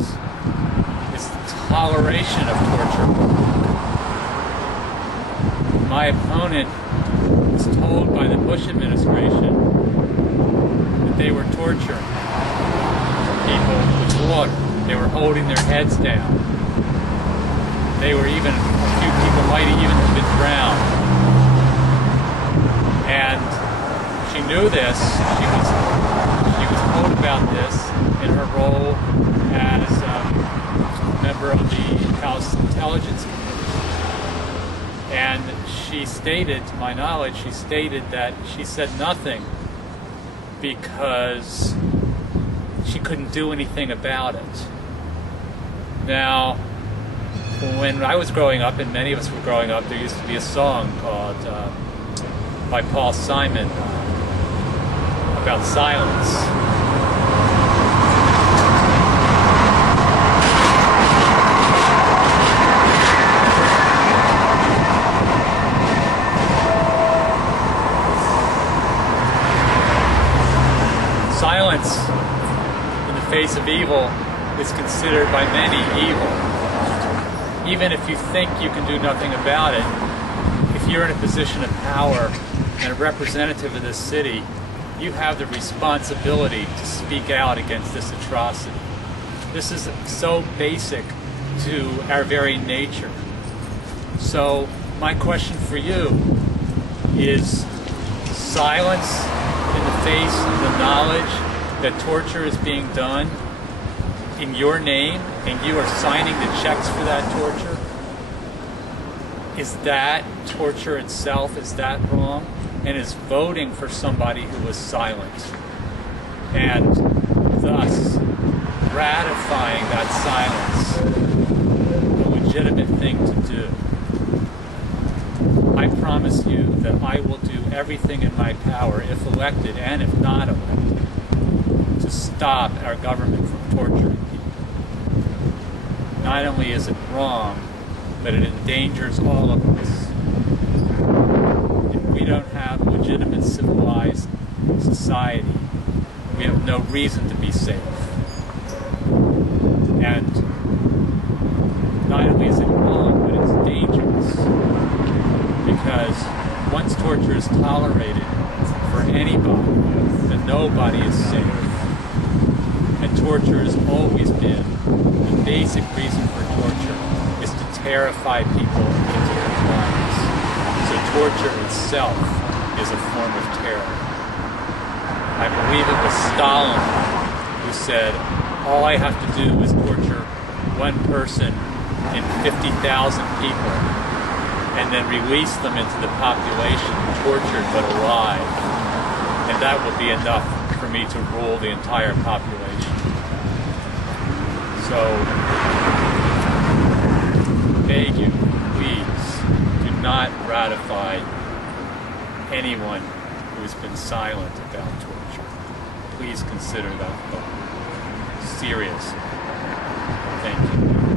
is the toleration of torture. My opponent was told by the Bush administration that they were torturing people with water. They were holding their heads down. They were even, a few people might even have been drowned. And she knew this. She was told about this in her role as a member of the House Intelligence Committee. And she stated, to my knowledge, she stated that she said nothing because she couldn't do anything about it. Now, when I was growing up, and many of us were growing up, there used to be a song called, by Paul Simon, about silence. Silence in the face of evil is considered by many evil. Even if you think you can do nothing about it, if you're in a position of power and a representative of this city, you have the responsibility to speak out against this atrocity. This is so basic to our very nature. So my question for you is, silence in the face of the knowledge that torture is being done in your name, and you are signing the checks for that torture? Is that torture itself? Is that wrong? And is voting for somebody who was silent and thus ratifying that silence a legitimate thing to do? I promise you that I will do everything in my power, if elected and if not elected, to stop our government from torturing people. Not only is it wrong, but it endangers all of us. If we don't have a legitimate civilized society, we have no reason to be safe. And not only is it wrong, but it's dangerous. Because once torture is tolerated for anybody, then nobody is safe. And torture has always been, the basic reason for torture is to terrify people into compliance. So torture itself is a form of terror. I believe it was Stalin who said, all I have to do is torture one person in 50,000 people, and then release them into the population, tortured but alive. And that will be enough for me to rule the entire population. So, beg you, please, do not ratify anyone who has been silent about torture. Please consider that serious. Thank you.